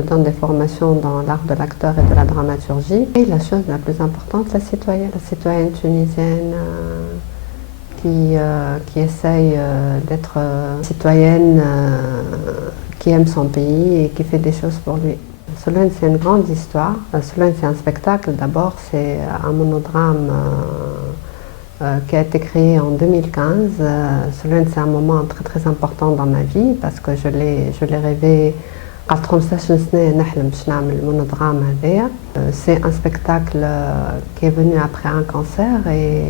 je donne des formations dans l'art de l'acteur et de la dramaturgie. Et la chose la plus importante, la citoyenne tunisienne qui essaye d'être citoyenne, qui aime son pays et qui fait des choses pour lui. Solwen, c'est une grande histoire. Solwen, c'est un spectacle. D'abord, c'est un monodrame qui a été créé en 2015. Solwen, c'est un moment très très important dans ma vie parce que je l'ai rêvé. C'est un spectacle qui est venu après un cancer et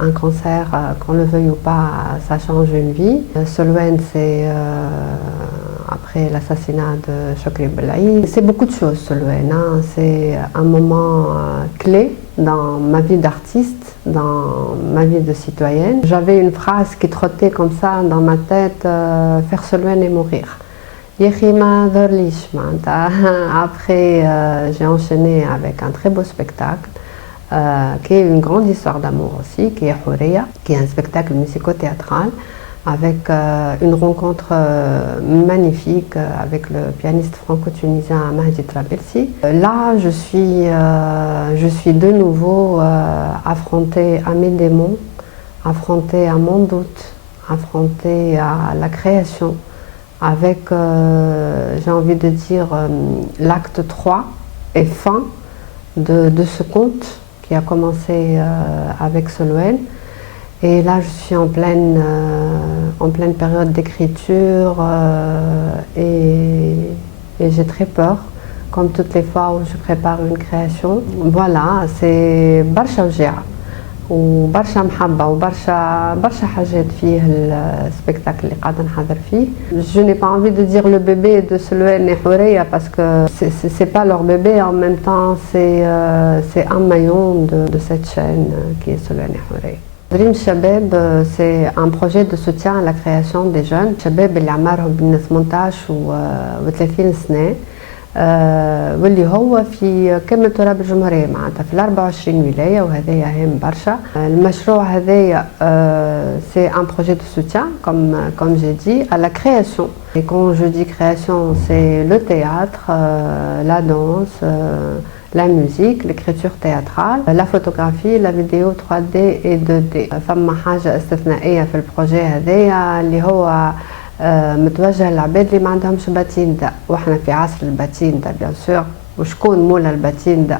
un cancer, qu'on le veuille ou pas, ça change une vie. Solwen, c'est après l'assassinat de Chokri Belaïd. C'est beaucoup de choses, Solwen. C'est un moment clé dans ma vie d'artiste, dans ma vie de citoyenne. J'avais une phrase qui trottait comme ça dans ma tête, faire Solwen et mourir. Après, j'ai enchaîné avec un très beau spectacle qui est une grande histoire d'amour aussi, qui est Houria, qui est un spectacle musico-théâtral avec une rencontre magnifique avec le pianiste franco-tunisien Mahdi Trabelsi. Là, je suis de nouveau affrontée à mes démons, affrontée à mon doute, affrontée à la création, avec, j'ai envie de dire, l'acte 3 et fin de ce conte qui a commencé avec Solwen. Et là, je suis en pleine période d'écriture et j'ai très peur, comme toutes les fois où je prépare une création. Voilà, c'est Barsha Wjia وبرشا محبة وبرشا حاجات فيه السبيكتاكل اللي قاعدة نحضر فيه. Je n'ai pas envie de dire le bébé de Solwen et Houria parce que c'est pas leur bébé, en même temps c'est un maillon de cette chaîne qui est Solwen et Houria. Dream Shabab, c'est un projet de soutien à la création des jeunes. شباب اللي عمرهم بين 18 و 30 سنة. واللي هو في كامل تراب الجمهورية معناتها في 24 ولاية وهذايا هام برشا. المشروع هذايا c'est un projet de soutien comme j'ai dit à la création. Et quand je dis création, c'est le théâtre, la danse, la musique, l'écriture théâtrale, la photographie, la vidéo 3D et 2D. فما حاجة استثنائية في البروجي هذايا اللي هو متوجه للعباد اللي ما عندهمش باتيندا، واحنا في عصر الباتيندا بيان سور. وشكون مولا الباتيندا؟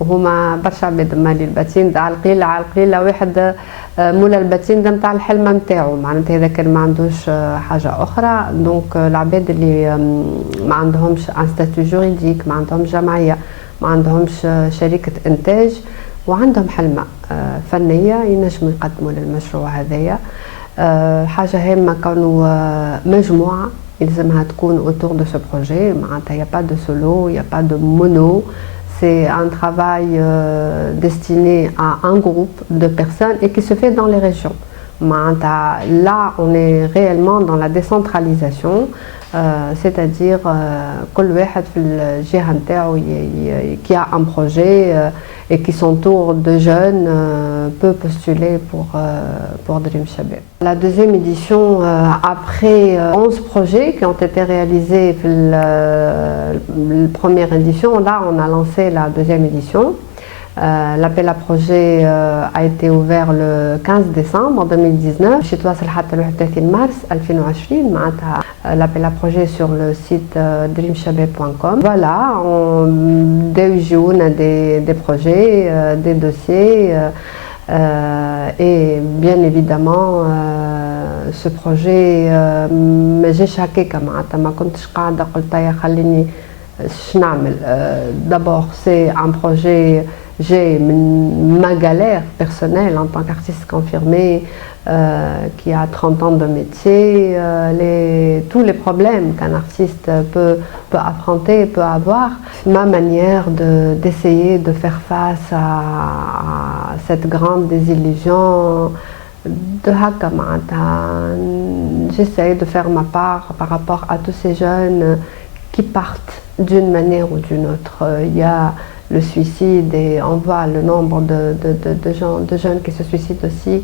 وهما برشا عباد مالي الباتيندا، على القليله واحد مولا الباتيندا نتاع الحلمه نتاعو، معناتها اذا كان ما عندوش حاجه اخرى. دونك العباد اللي ما عندهمش ان ستاتيو جوريديك، ما عندهمش جمعيه، ما عندهمش شركه انتاج وعندهم حلمه فنيه، ينجموا يقدموا للمشروع هذايا. حاجة هامة كونوا مجموعة يلزمها تكون autour de ce projet. معناتها y a pas de solo, y a pas de mono. C'est un travail destiné à un groupe de personnes et qui se fait dans les régions. معناتها là, on est réellement dans la décentralisation, c'est-à-dire كل واحد في الجهة نتاعو qui a un projet et qui s'entoure de jeunes peut postuler pour Dream Shabab. La deuxième édition, après 11 projets qui ont été réalisés pour la première édition, là on a lancé la deuxième édition. L'appel à projet a été ouvert le 15 décembre 2019. Chez toi, c'est le 31 mars 2020. معناتها l'appel à projet sur le site dreamshabab.com. Voilà, on a des projets, des dossiers et bien évidemment ce projet j'ai chaqué معناتها ما كنتش قاعدة قلت يا خليني شنعمل. D'abord c'est un projet, j'ai ma galère personnelle en tant qu'artiste confirmé qui a 30 ans de métier, tous les problèmes qu'un artiste peut affronter, peut avoir. Ma manière d'essayer de faire face à cette grande désillusion, j'essaie de faire ma part par rapport à tous ces jeunes qui partent d'une manière ou d'une autre. Il y a le suicide et on voit le nombre de jeunes qui se suicident aussi.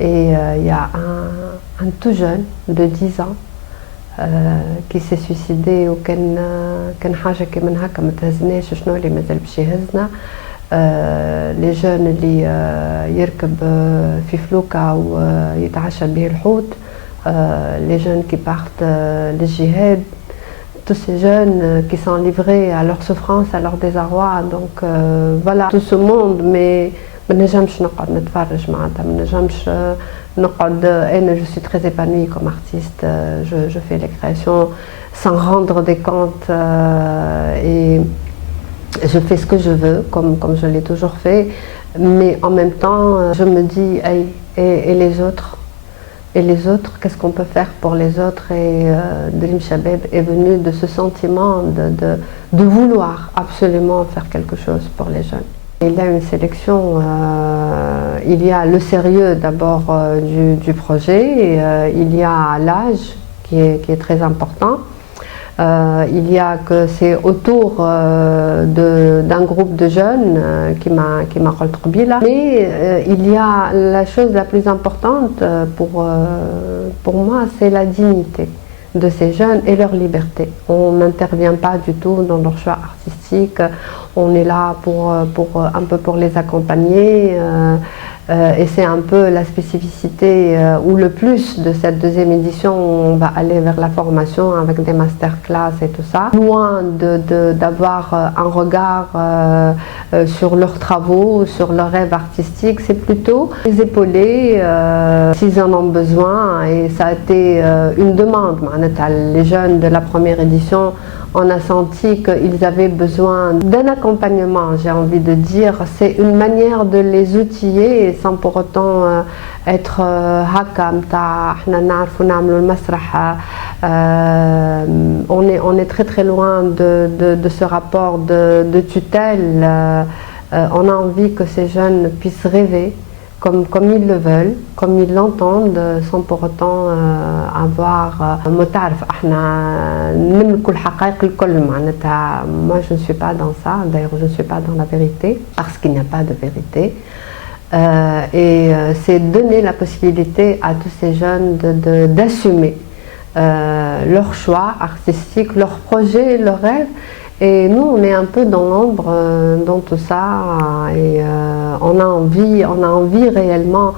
Et il y a un tout jeune de 10 ans qui s'est suicidé وكان حاجة كي من هكا ما تهزناش شنو اللي مازال باش يهزنا. لي جون اللي يركب في فلوكة ويتعشى به الحوت، les jeunes qui partent le djihad, tous ces jeunes qui sont livrés à leur souffrance, à leur désarroi. Donc voilà, tout ce monde, mais ما نجمش نقعد نتفرج معناتها، ما نجمش نقعد. أنا je suis très épanouie comme artiste, je fais les créations sans rendre des comptes et je fais ce que je veux comme je l'ai toujours fait, mais en même temps je me dis hey, et les autres. Et les autres, qu'est-ce qu'on peut faire pour les autres? Et Dream Shabab est venu de ce sentiment de vouloir absolument faire quelque chose pour les jeunes. Il y a une sélection, il y a le sérieux d'abord du projet, il y a l'âge qui est très important. Il y a que c'est autour d'un groupe de jeunes qui m'a retrouvé là. Mais il y a la chose la plus importante pour moi, c'est la dignité de ces jeunes et leur liberté. On n'intervient pas du tout dans leur choix artistique. On est là un peu pour les accompagner. Et c'est un peu la spécificité ou le plus de cette deuxième édition où on va aller vers la formation avec des masterclass et tout ça. Loin d'avoir un regard sur leurs travaux, sur leurs rêves artistiques, c'est plutôt les épauler s'ils en ont besoin. Et ça a été une demande. Les jeunes de la première édition, on a senti qu'ils avaient besoin d'un accompagnement, j'ai envie de dire. C'est une manière de les outiller sans pour autant être hakam on est très très loin de ce rapport de tutelle. On a envie que ces jeunes puissent rêver comme ils le veulent, comme ils l'entendent, sans pour autant avoir متعرف احنا نملكوا الحقائق الكل معناتها. Moi je ne suis pas dans ça, d'ailleurs je ne suis pas dans la vérité parce qu'il n'y a pas de vérité. Et c'est donner la possibilité à tous ces jeunes d'assumer leur choix artistique, leur projet, leurs rêves. Et nous, on est un peu dans l'ombre dans tout ça et on a envie réellement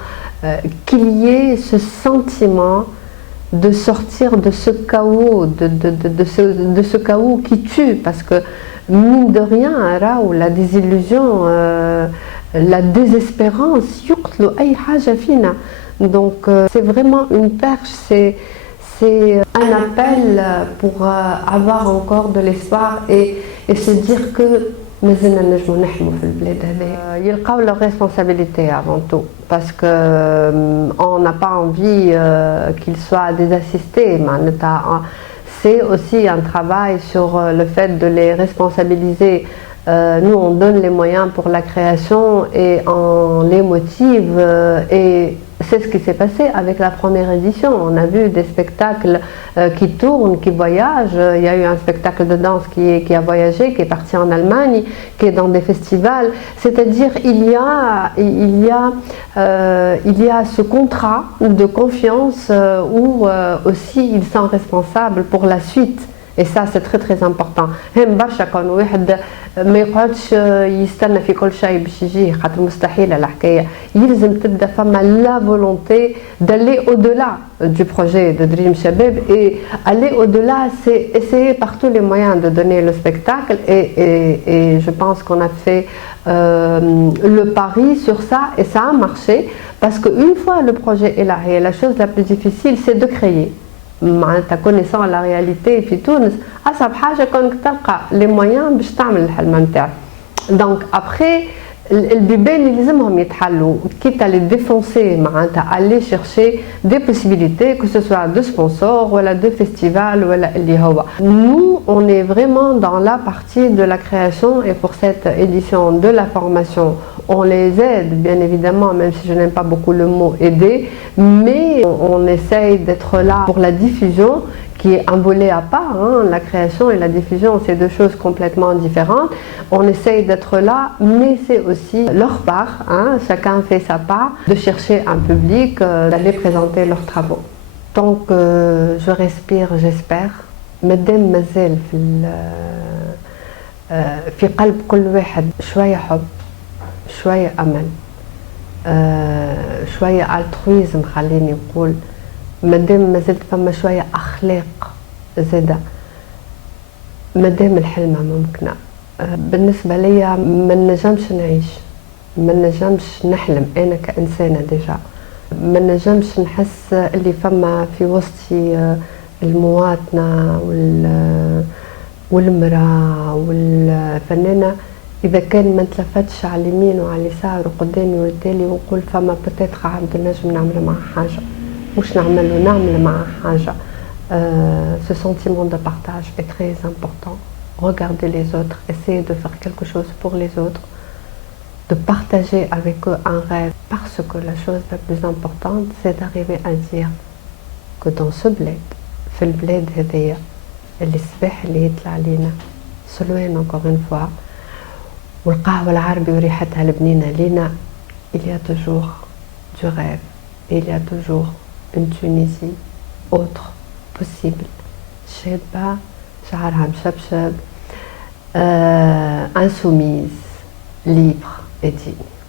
qu'il y ait ce sentiment de sortir de ce chaos, de ce chaos qui tue, parce que mine de rien, là où la désillusion, la désespérance, donc c'est vraiment une perche, c'est un appel pour avoir encore de l'espoir et se dire que يلقاو leur responsabilité avant tout, parce que on n'a pas envie qu'ils soient désassistés. C'est aussi un travail sur le fait de les responsabiliser. Nous on donne les moyens pour la création et on les motive et c'est ce qui s'est passé avec la première édition. On a vu des spectacles qui tournent, qui voyagent. Il y a eu un spectacle de danse qui a voyagé, qui est parti en Allemagne, qui est dans des festivals. C'est-à-dire il y a ce contrat de confiance où aussi ils sont responsables pour la suite. Et ça c'est très très important. هم برشا كون واحد ما يقعدش يستنى في كل شيء باش يجيه، خاطر مستحيل الحكايه. يلزم تبدا فما la volonté d'aller au-delà du projet de Dream Shabab, et aller au-delà c'est essayer par tous les moyens de donner le spectacle et je pense qu'on a fait le pari sur ça et ça a marché, parce qu'une fois le projet est là, et la chose la plus difficile c'est de créer. معناتها connaissant la réalité في تونس أصعب حاجة كونك تلقى les moyens باش تعمل الحلمة نتاعك. Donc après البيبان اللي لازمهم يتحلوا quitte à les défoncer معناتها aller chercher des possibilités que ce soit de sponsors ولا de festivals ولا اللي هو. Nous on est vraiment dans la partie de la création, et pour cette édition de la formation on les aide bien évidemment, même si je n'aime pas beaucoup le mot aider, mais on essaye d'être là pour la diffusion qui est un volet à part, hein. La création et la diffusion c'est deux choses complètement différentes. On essaye d'être là, mais c'est aussi leur part, hein. Chacun fait sa part, de chercher un public, d'aller présenter leurs travaux. Tant que je respire, j'espère. مادام مازال في قلب كل واحد شوية حب، شوية أمل، شوية altruisme خليني نقول، مادام مازالت فما شوية أخلاق زادة، مادام الحلمة ممكنة. بالنسبة ليا ما نجمش نعيش، ما نجمش نحلم أنا كإنسانة ديجا، ما نجمش نحس اللي فما في وسطي المواطنة والمرأة والفنانة إذا كان ما نتلفتش على اليمين وعلى اليسار وقدامي وقدالي ونقول فما بتاتخ عبد نجم نعمل معاه حاجة، مش نعمل معاه حاجة. Ce sentiment de partage est très important. Regarder les autres, essayer de faire quelque chose pour les autres, de partager avec eux un rêve. Parce que la chose la plus importante, c'est d'arriver à dire que dans ce bled, في البلاد هذيا اللي الصباح اللي يطلع لينا سلوان encore une fois والقهوة العربي وريحتها البنينة لينا، il y a toujours du rêve, il y a toujours une Tunisie autre possible، شابة شعرها مشبشب، insoumise, libre et digne.